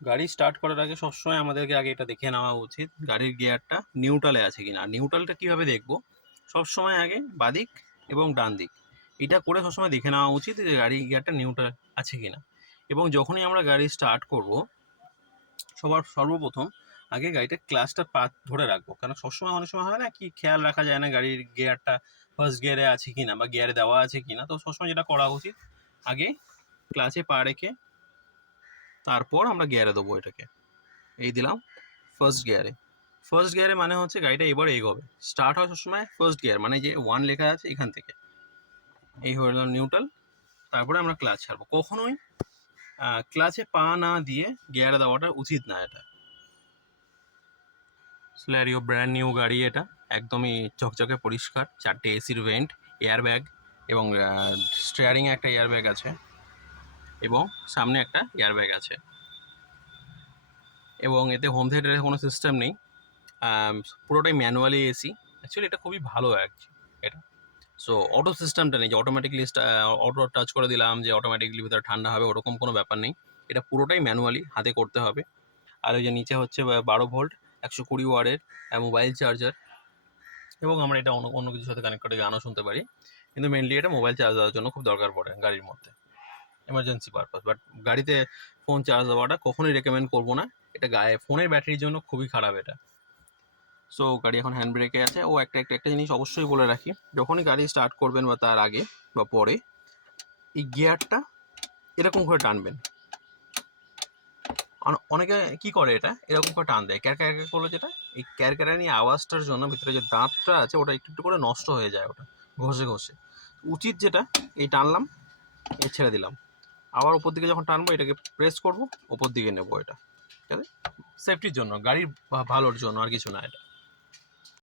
গাড়ি স্টার্ট করার আগে সবসময় আমাদেরকে আগে এটা দেখে নেওয়া উচিত গাড়ির গিয়ারটা নিউট্রালে আছে কিনা। নিউট্রালটা কিভাবে দেখবো? সবসময় আগে বাদিক এবং ডান দিক এটা করে সবসময় দেখে নেওয়া উচিত যে গাড়ির গিয়ারটা নিউট্রাল আছে কিনা। এবং যখনই আমরা গাড়ি স্টার্ট করব সর্বপ্রথম আগে গাড়িটা ক্লাচটা পা ধরে রাখবো, কারণ সবসময় অনেক সময় হয় না কি খেয়াল রাখা যায় না গাড়ির গিয়ারটা ফার্স্ট গিয়ারে আছে কিনা বা গিয়ারে দেওয়া আছে কিনা। তো সবসময় যেটা করা উচিত আগে ক্লাচে পা রেখে তারপর আমরা গিয়ারে দেবো এটাকে। এই দিলাম ফার্স্ট গিয়ারে। ফার্স্ট গিয়ারে মানে হচ্ছে গাড়িটা এবার এগোবে। স্টার্ট হয় সবসময় ফার্স্ট গিয়ার, মানে যে 1 লেখা আছে এখান থেকে। এই হয়ে গেল নিউট্রাল। তারপরে আমরা ক্লাচ ছাড়বো। কখনোই ক্লাচে পা না দিয়ে গিয়ারে দেওয়াটা উচিত না এটা। স্ল্যারিও ব্র্যান্ড নিউ গাড়ি এটা, একদমই চকচকে পরিষ্কার। 4টে এসির ভেন্ট, এয়ার ব্যাগ এবং স্টিয়ারিংয়ে একটা এয়ার ব্যাগ আছে এবং সামনে একটা এয়ার ব্যাগ আছে। এবং এতে হোম থিয়েটারের কোনো সিস্টেম নেই, পুরোটাই ম্যানুয়ালি এসি। অ্যাকচুয়ালি এটা খুবই ভালো এটা। সো অটো সিস্টেমটা নেই যে অটোমেটিকলি অটো টাচ করে দিলাম যে অটোমেটিকলি ভিতরে ঠান্ডা হবে, ওরকম কোনো ব্যাপার নেই। এটা পুরোটাই ম্যানুয়ালি হাতে করতে হবে। আর ওই যে নিচে হচ্ছে 12 ভোল্ট 120 ওয়াটের মোবাইল চার্জার। এবং আমরা এটা অন্য অন্য কিছুর সাথে কানেক্ট করে গানও শুনতে পারি, কিন্তু মেনলি এটা মোবাইল চার্জ দেওয়ার জন্য খুব দরকার পড়ে গাড়ির মধ্যে, এমার্জেন্সি পারপাস। বাট গাড়িতে ফোন চার্জ দেওয়াটা কখনোই রেকমেন্ড করবো না, এটা ফোনের ব্যাটারির জন্য খুবই খারাপ এটা। সো গাড়ি এখন হ্যান্ড ব্রেকে আছে। ও একটা জিনিস অবশ্যই বলে রাখি, যখনই গাড়ি স্টার্ট করবেন বা তার আগে বা পরে এই গিয়ারটা এরকম করে টানবেন। অনেকে কি করে এটা এরকম করে টান দেয় ক্যার ক্যার করলে, যেটা এই ক্যারক্যারানি আওয়াজটার জন্য ভিতরে যে দাঁতটা আছে ওটা একটু একটু করে নষ্ট হয়ে যায়, ওটা ঘষে ঘষে। উচিত যেটা এই টানলাম, এই ছেড়ে দিলাম, আবার ওপর দিকে যখন টানবো এটাকে প্রেস করব, ওপর দিকে নেবো। এটা ঠিক আছে, সেফটির জন্য, গাড়ির ভালোর জন্য, আর কিছু না এটা।